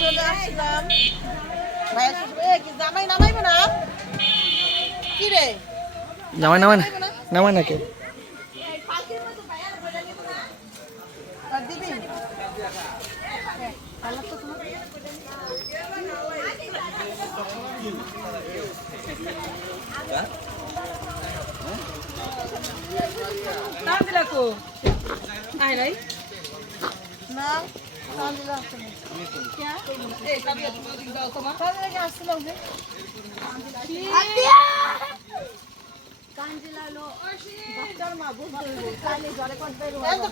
চলে আসলাম জামাই নামাইবে না কি রে জামাই নামায় না নামায় না কে দিবি না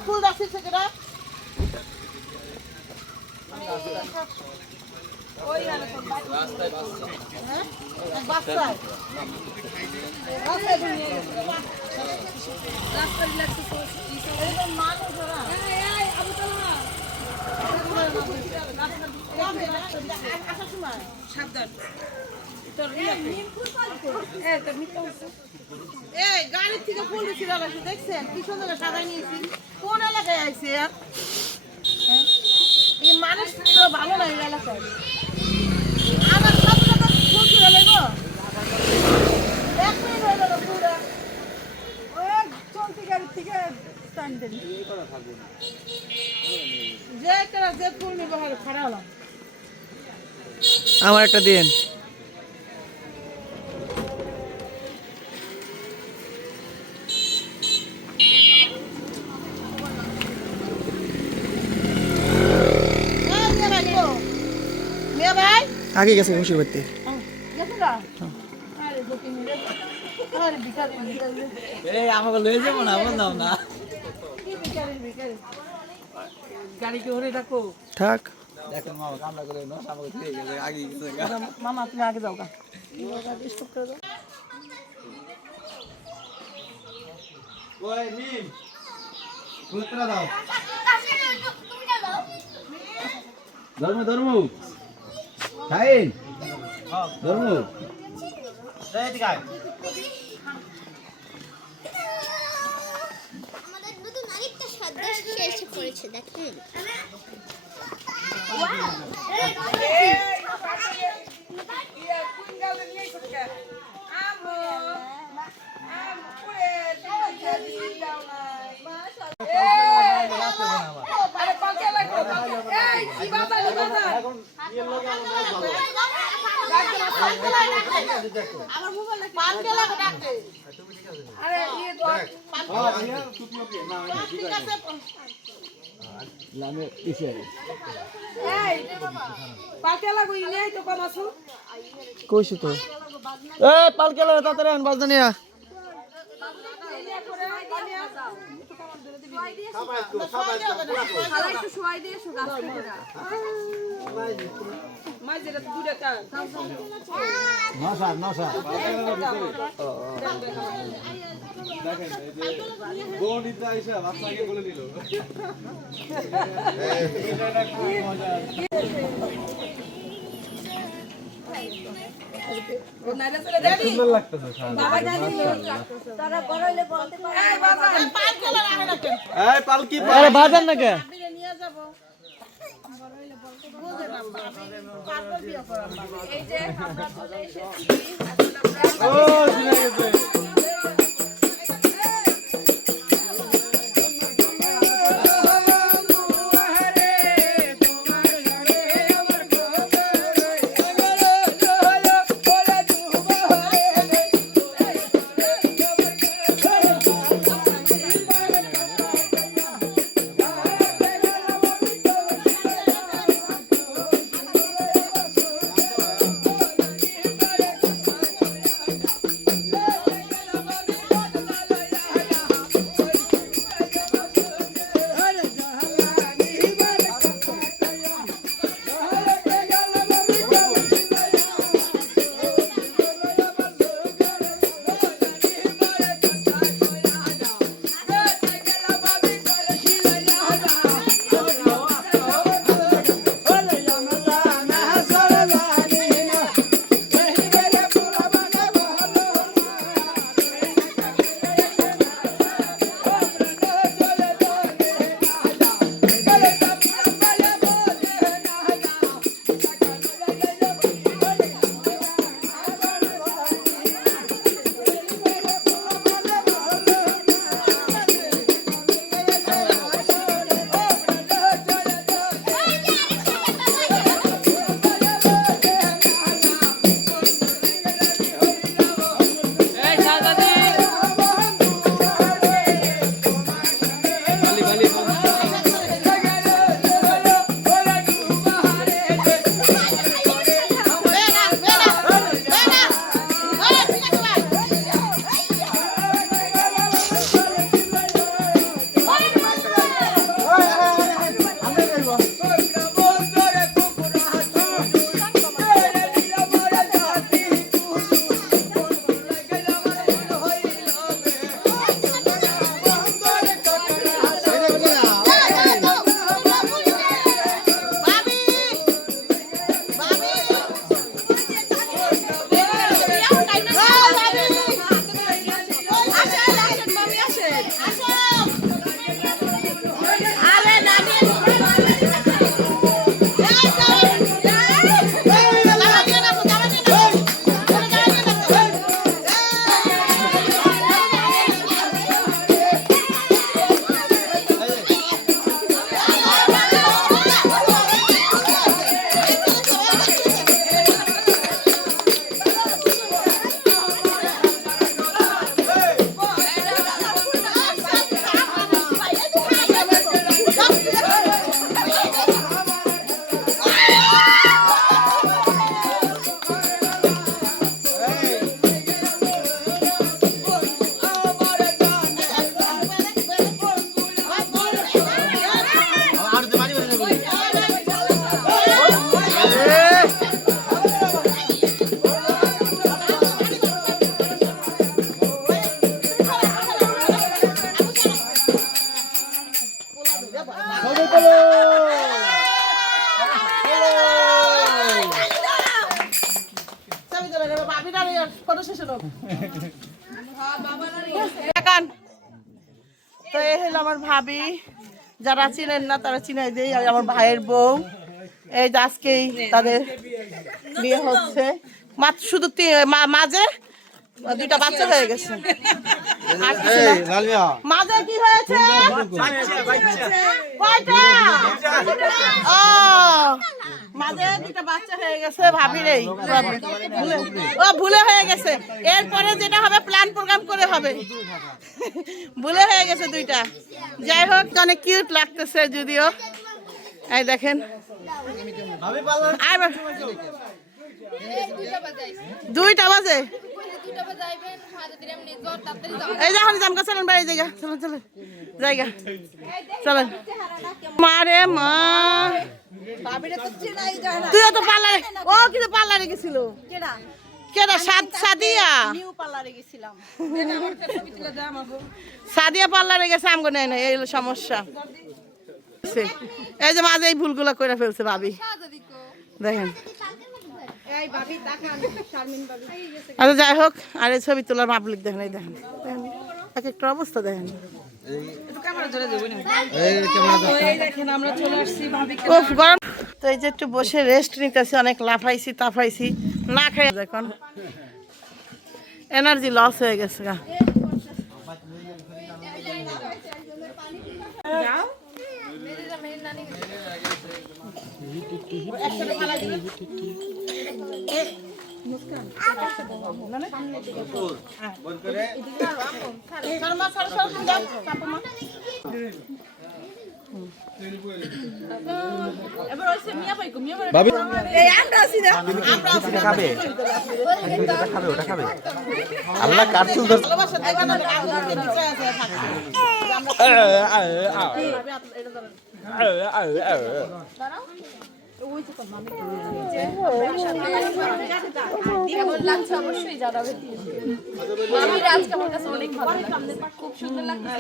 ফুল রাখছি সেটা গাড়ির থেকে ফুল দিচ্ছি দেখছেন কি সুন্দর সাজাই নিয়েছি কোন এলাকায় আইছে মানুষ তো ভালো লাগে এলাকায় আমার সব টাকা ফুল কিনে লাগবো 1 মিনিট হয়ে গেল পুরো চলতি গাড়ির থেকে স্ট্যান্ড দেন যে ফুল নিবো খারাপ হলাম আমার একটা দিন আগে গেছে খুশি করতে আমাকে লয়ে যাবো না বললাম না গাড়ি কি ওরে রাখো থাক দেখেন মামা কামলা করে না আমাকে দিয়ে গেছে আগে গেছে মামা তুমি আগে যাও গা স্টপ করে দাও ওই মিম পুত্রা দাও ধর্ম খাইন ধর্ম এই দিকে আমাদের নতুন আরেকটা সদস্য এসে পড়েছে দেখুন কইছি তো পালকে লাগে তাড়াতাড়ি আন বাজদানিয়া নশা দেখেন গণিতা এসে বাচ্চাকে বলে দিল সুন্দর লাগতেছে পালকি বাজার না কে ও শুনে গেছে দেখান তো এই হলো আমার ভাবি, যারা চিনেন না তারা চিনাই দেই, আর আমার ভাইয়ের বউ। এই যে আজকেই তাদের বিয়ে হচ্ছে, মাত্র শুধু মাঝে দুইটা বাচ্চা হয়ে গেছে। আর কিছু না। মাঝে কি হয়েছে? কয়টা? ও মাঝে দুইটা বাচ্চা হয়ে গেছে ভাবির, এই ভুলে হয়ে গেছে। এরপরে যেটা হবে প্ল্যান প্রোগ্রাম করে হবে। ভুলে হয়ে গেছে দুইটা। যাই হোক, অনেক কিউট লাগতেছে যদিও। এই দেখেন দুইটা বাজে। এই যখন জামকা চলেন বাড়ি জায়গা, চলেন চলেন জায়গা চলেন। মারে মা, তুইও তো পার্লারে, ও কিন্তু পার্লারে গেছিল। কেডা? সাদিয়া সাদিয়া পার্লারে গেছে, আমগো নেয় না, এই হলো সমস্যা। এই যে মাঝে এই ভুলগুলো করে ফেলছে ভাবি, দেখেন। আচ্ছা যাই হোক, আর এই ছবি তোলার পাবলিক দেখেন, এই দেখেন এক একটা অবস্থা দেখেন। গরম তো এই যে একটু বসে রেস্ট নিতেছি, অনেক লাফাইছি তাফাইছি, না খাই এখন এনার্জি লস হয়ে গেছে। আল্লাহ কাটছুল ধর কেমন লাগছে অবশ্যই জানাবে। মামির আজকে আমার কাছে অনেক ভালো লাগছে, খুব সুন্দর লাগছে।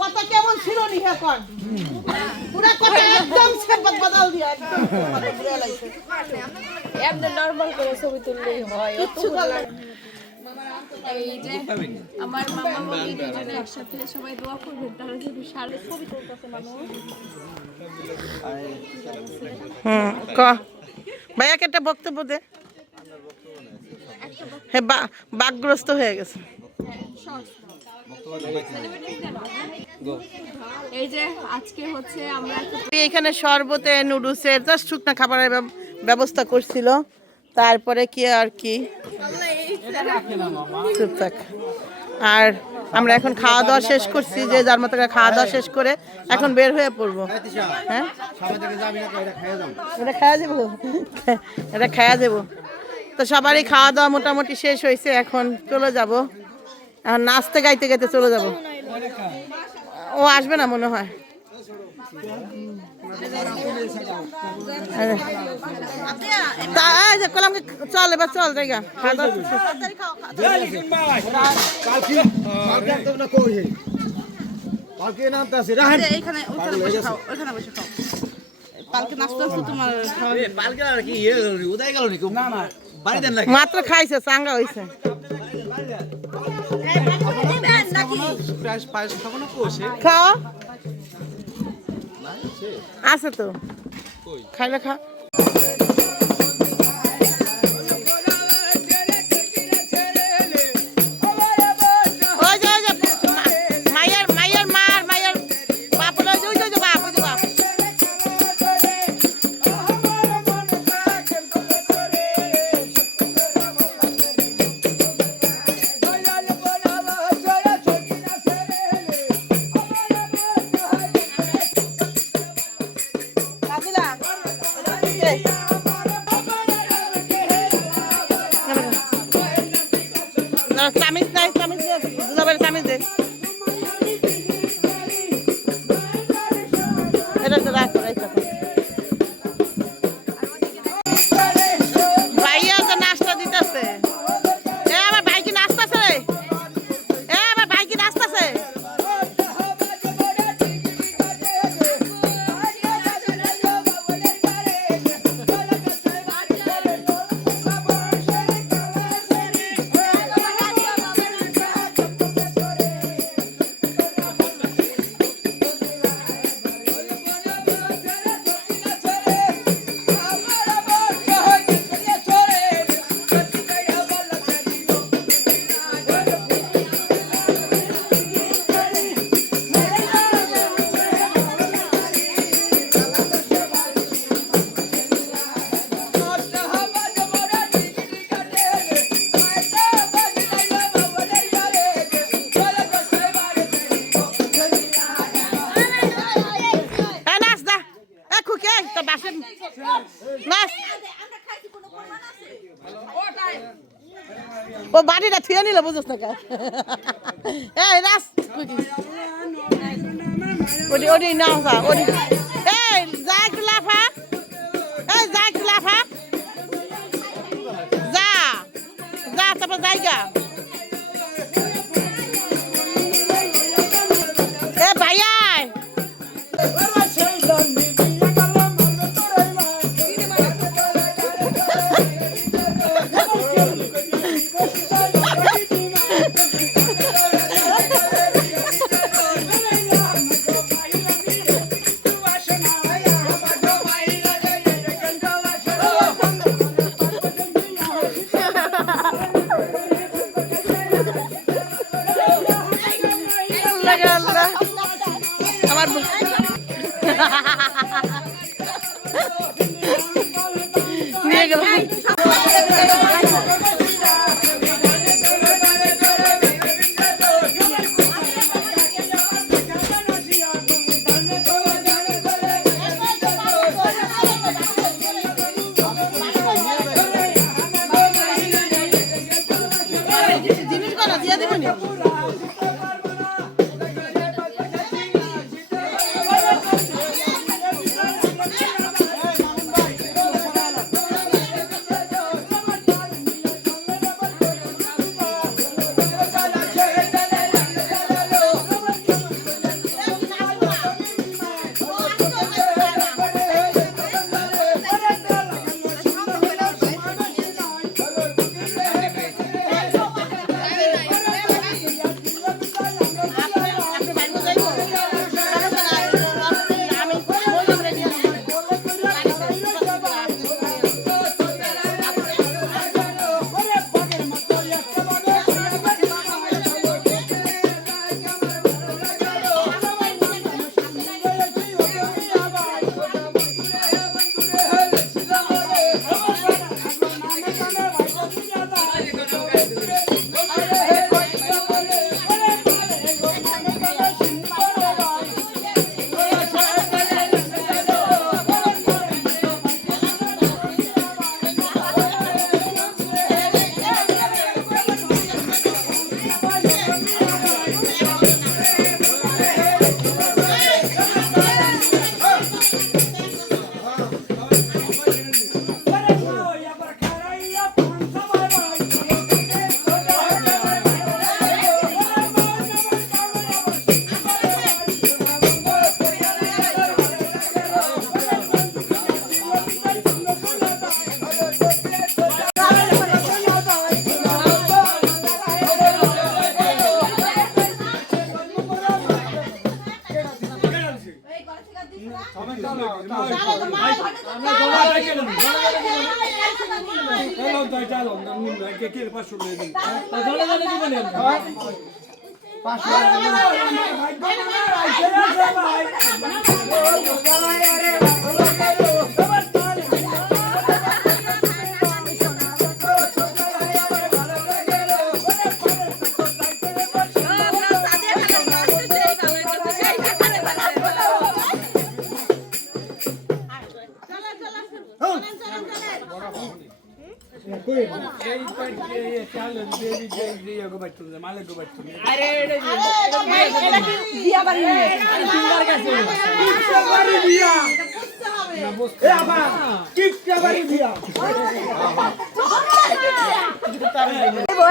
কথা কেমন ছিল নি এখন পুরা কথা একদম সেপত বদল দিয়া একদম এমনি নরমাল করে ছবি তুললেই হয়। এই যে আমার মামা মামি দুজনে একসাথে সবাই দোয়া করবেন, তাহলে যদি সারে ছবি তুলতেছে মানুষ। ভাইয়াকে একটা বক্তব্য দে। হ্যাঁ, বাকগ্রস্ত হয়ে গেছে। এই যে আজকে হচ্ছে আমরা এখানে শরবতে নুডলসের জাস্ট শুকনা খাবারের ব্যবস্থা করছিল, তারপরে কি আর কি চুপ থাক। আর আমরা এখন খাওয়া দাওয়া শেষ করছি, যে যার মতো খাওয়া দাওয়া শেষ করে এখন বের হয়ে পড়বো। হ্যাঁ এটা খাওয়া যাবো, এটা খাওয়া যাবো। তো সবারই খাওয়া দাওয়া মোটামুটি শেষ হয়েছে, এখন চলে যাব। এখন নাচতে গাইতে গাইতে চলে যাব। ও আসবে না মনে হয়। চল এবার চল জায়গা মাত্র খাইছে, চাঙ্গা হয়েছে। খাও আছে তো, খাইলে খা। তো বাসের নাচ ও বাড়িটা থিয়ে নিলে বুঝছ না কে এই নাচ ওডি ওডি নাও যা ওডি এই যা একটু লাফা এই যা একটু লাফা যা যা তারপর জায়গা এ ভাইয়া আমার নিয়ে গেল জিনিস করা দিয়ে দেবেন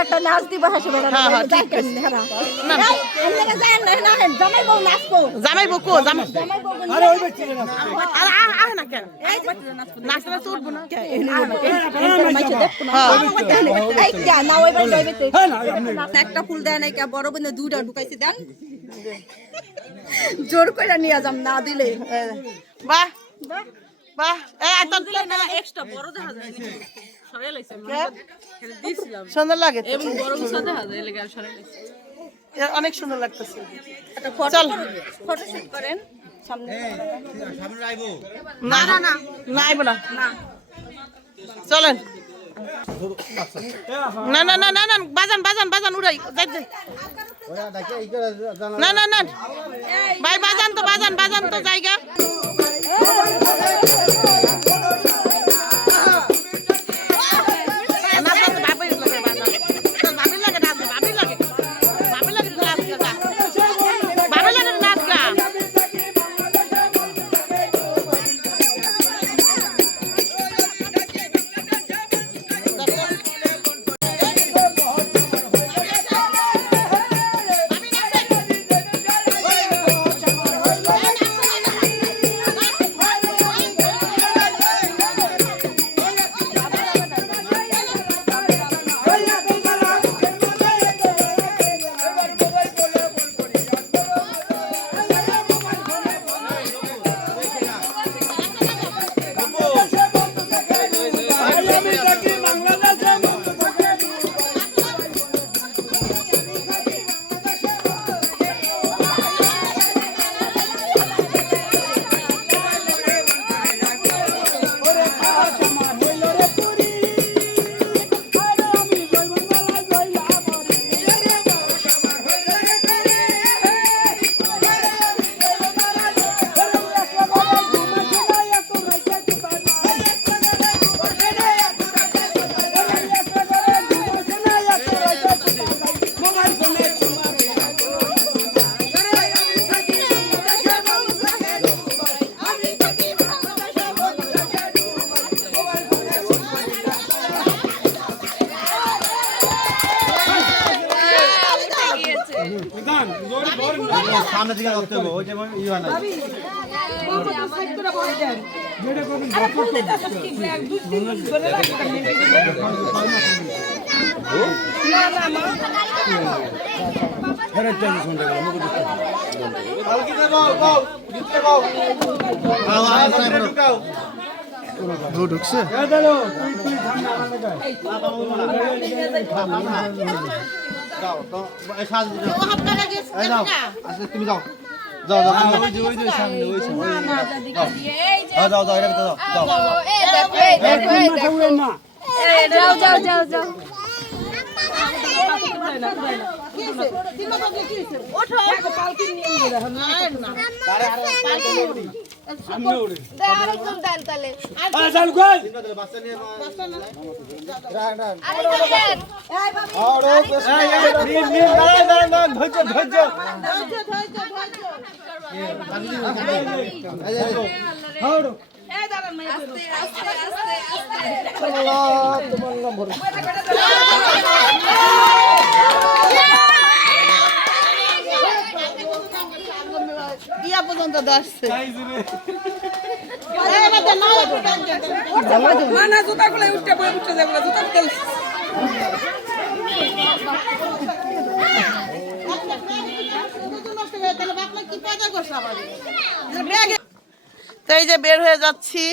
একটা নাচ দিব হাসি জামাই বকো না কেন নাচতে নাচতে উঠবো না একটা ফুল দেয় নাই বড় বোনে দুইটা ঢুকাইছে দেন জোর করে নিয়ে যাম না দিলে বাহ বাহ এক্সট্রা বড় দেখা যায় সরাই লাইছে দিছিলাম সুন্দর লাগে এবং বড় উঁচা দেখা যায় এলাকা সরাই লাইছে অনেক সুন্দর লাগতেছে চল ফটোশুট করেন সামনে না না না না আইব না চলেন না না না না না বাজান বাজান বাজান উড়াই যাই যাই না না না ভাই বাজান তো জায়গা সামনে দিকে করতে হবে ওই যেমন ইয়া না পালকি দেব বাও দিতে বাও ঢুকাও ঢুকছে যাও তো এই সাজ ও হাত লাগা গেছে এই যাও না আচ্ছা তুমি যাও যাও যাও ওই যে সামনে ওই সামনে যাও যাও এটা যাও যাও যাও যাও যাও যাও আরেকজন দেন তাহলে বাচ্চা নিয়ে ইয়া পর্যন্ত আসছে না জুতা গুলো উঠতে বই উঠতে যাবে না জুতা উঠতে তো এই যে বের হয়ে যাচ্ছি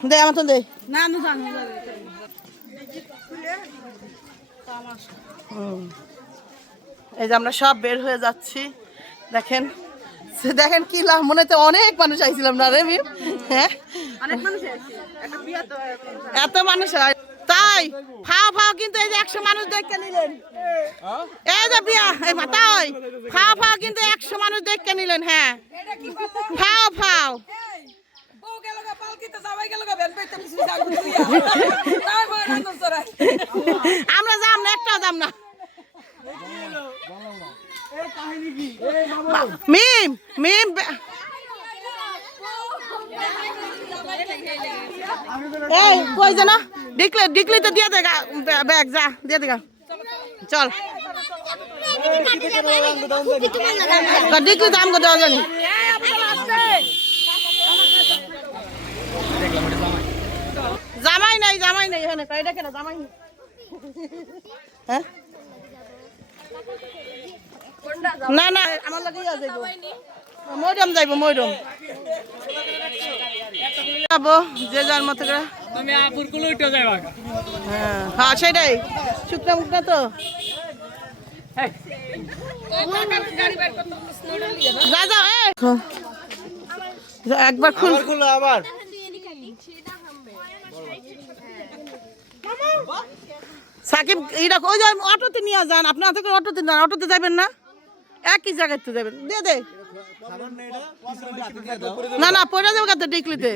দে আমার তো দে না আমি জানি এই যে আমরা সব বের হয়ে যাচ্ছি দেখেন দেখেন কি লাভ মনে হচ্ছে অনেক মানুষ আইছিলাম না রে মিম হ্যাঁ অনেক মানুষ আছে একটা বিয়া তো এত মানুষ হয় তাই ফাও ফাও কিন্তু এই যে 100 মানুষ দেখে নিলেন এই যে বিয়া এই মাতাই ফাও ফাও কিন্তু 100 মানুষ দেখে নিলেন হ্যাঁ ফাও ফাও ও গেল গা পালকিতে যাওয়াই গেল গা ভ্যান পাইতে কিছু যাবো তুইয়া তাই বড় আনন্দ সরাই আমরা যাম না একটাও যাম না মিম মিম এই কই জানা ডিকলে তো দিয়ে দে ব্যাগ যা দিয়ে দে চল ডিকলে দাম কত জানি জামাই নাই এখানে কয়টা কেন জামাই নেই হ্যাঁ না না আমার লাগে যাইব মইরম যাইব মইরম যাবো যে যার মতো করে আমি আপুর কুলো উঠে যাইবা হ্যাঁ হ্যাঁ সেটাই শুকনা মুখটা তো যা যা একবার খুল খুলো আবার সাকিব এইটা ওই যে অটোতে নিয়ে যান আপনি থেকে অটোতে যান অটোতে যাবেন না একই জায়গায় তো যাবেন দে দে না না পড়ে যাবো কত ডিকলিতে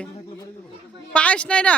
পায়েস নাই না